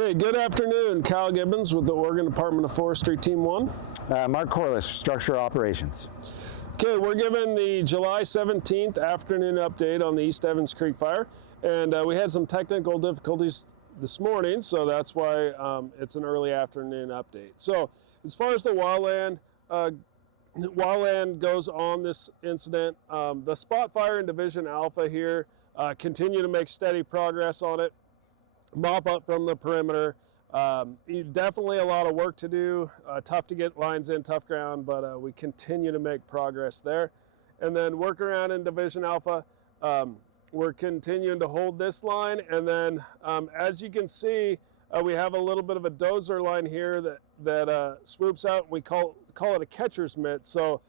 Okay, good afternoon. Kyle Gibbons with the Oregon Department of Forestry, Team 1. Mark Corless, Structural Operations. Okay, we're giving the July 17th afternoon update on the East Evans Creek fire. And we had some technical difficulties this morning, so that's why it's an early afternoon update. So as far as the wildland goes on this incident, the spot fire in Division Alpha here continue to make steady progress on it. Mop up from the perimeter. Definitely a lot of work to do. Tough to get lines in, tough ground, but we continue to make progress there. And then work around in Division Alpha, we're continuing to hold this line. And then as you can see, we have a little bit of a dozer line here that swoops out. We call it a catcher's mitt. So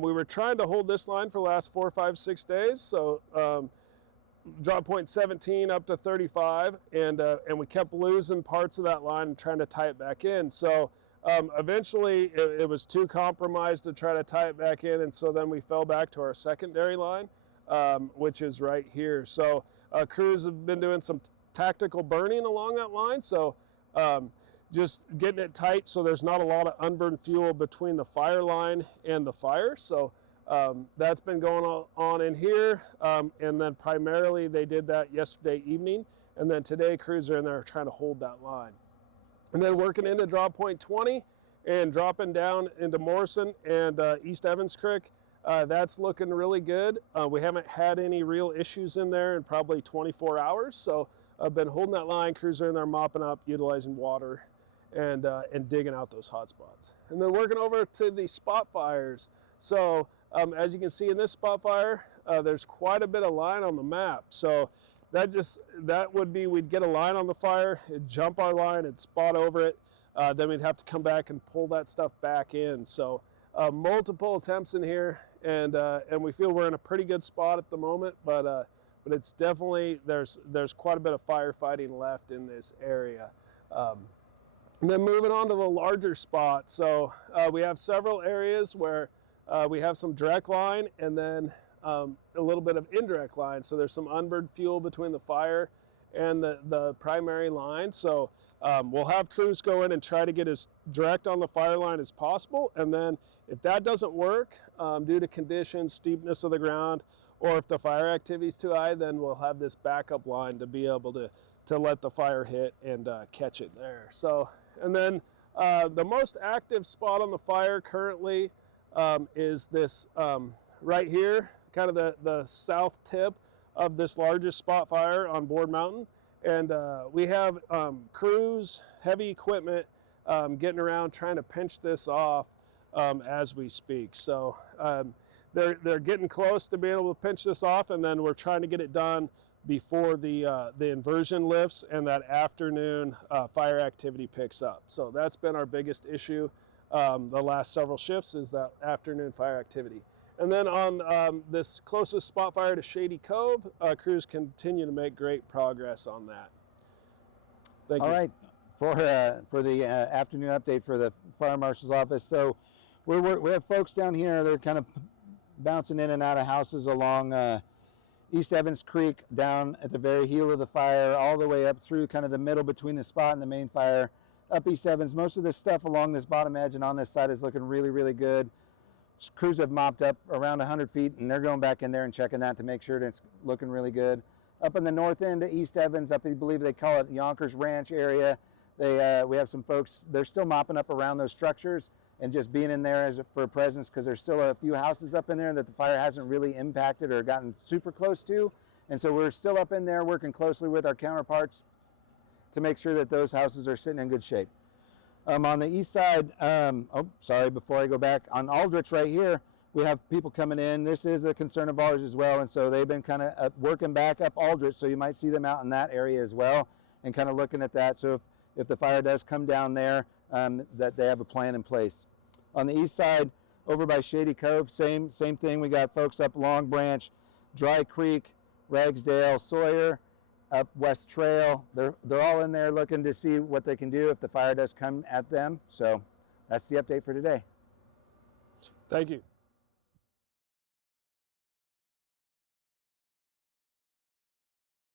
we were trying to hold this line for the last 4, 5, 6 days. So draw point 17 up to 35, and we kept losing parts of that line and trying to tie it back in. So eventually it was too compromised to try to tie it back in, and so then we fell back to our secondary line, which is right here. So crews have been doing some tactical burning along that line, so just getting it tight so there's not a lot of unburned fuel between the fire line and the fire. So that's been going on in here, and then primarily they did that yesterday evening, and then today crews are in there trying to hold that line. And then working into draw point 20 and dropping down into Morrison and East Evans Creek, that's looking really good. We haven't had any real issues in there in probably 24 hours, so I've been holding that line. Crews are in there mopping up, utilizing water, and digging out those hot spots. And then working over to the spot fires. So as you can see in this spot fire, there's quite a bit of line on the map. So that would be, we'd get a line on the fire, it'd jump our line, it'd spot over it, then we'd have to come back and pull that stuff back in. So multiple attempts in here, and we feel we're in a pretty good spot at the moment, but it's definitely, there's quite a bit of firefighting left in this area. And then moving on to the larger spot. So we have several areas where we have some direct line and then a little bit of indirect line. So there's some unburned fuel between the fire and the primary line. So we'll have crews go in and try to get as direct on the fire line as possible. And then if that doesn't work due to conditions, steepness of the ground, or if the fire activity is too high, then we'll have this backup line to be able to let the fire hit and catch it there. So, and then the most active spot on the fire currently is this right here, kind of the south tip of this largest spot fire on Board Mountain. And we have crews, heavy equipment getting around trying to pinch this off as we speak. So they're getting close to being able to pinch this off, and then we're trying to get it done before the inversion lifts and that afternoon fire activity picks up. So that's been our biggest issue the last several shifts, is that afternoon fire activity. And then on this closest spot fire to Shady Cove, crews continue to make great progress on that. Thank you. All right, for the afternoon update for the Fire Marshal's office. So we have folks down here, they're kind of bouncing in and out of houses along East Evans Creek, down at the very heel of the fire, all the way up through kind of the middle between the spot and the main fire, up East Evans. Most of this stuff along this bottom edge and on this side is looking really, really good. Crews have mopped up around 100 feet, and they're going back in there and checking that to make sure that it's looking really good. Up in the north end of East Evans, up I believe they call it Yonkers Ranch area, we have some folks, they're still mopping up around those structures and just being in there for a presence, because there's still a few houses up in there that the fire hasn't really impacted or gotten super close to. And so we're still up in there working closely with our counterparts to make sure that those houses are sitting in good shape. On the east side, before I go back, on Aldrich right here, we have people coming in. This is a concern of ours as well, and so they've been kind of working back up Aldrich, so you might see them out in that area as well, and kind of looking at that. So if the fire does come down there, that they have a plan in place. On the east side, over by Shady Cove, same thing. We got folks up Long Branch, Dry Creek, Ragsdale, Sawyer, up West Trail. They're all in there looking to see what they can do if the fire does come at them. So that's the update for today. Thank you.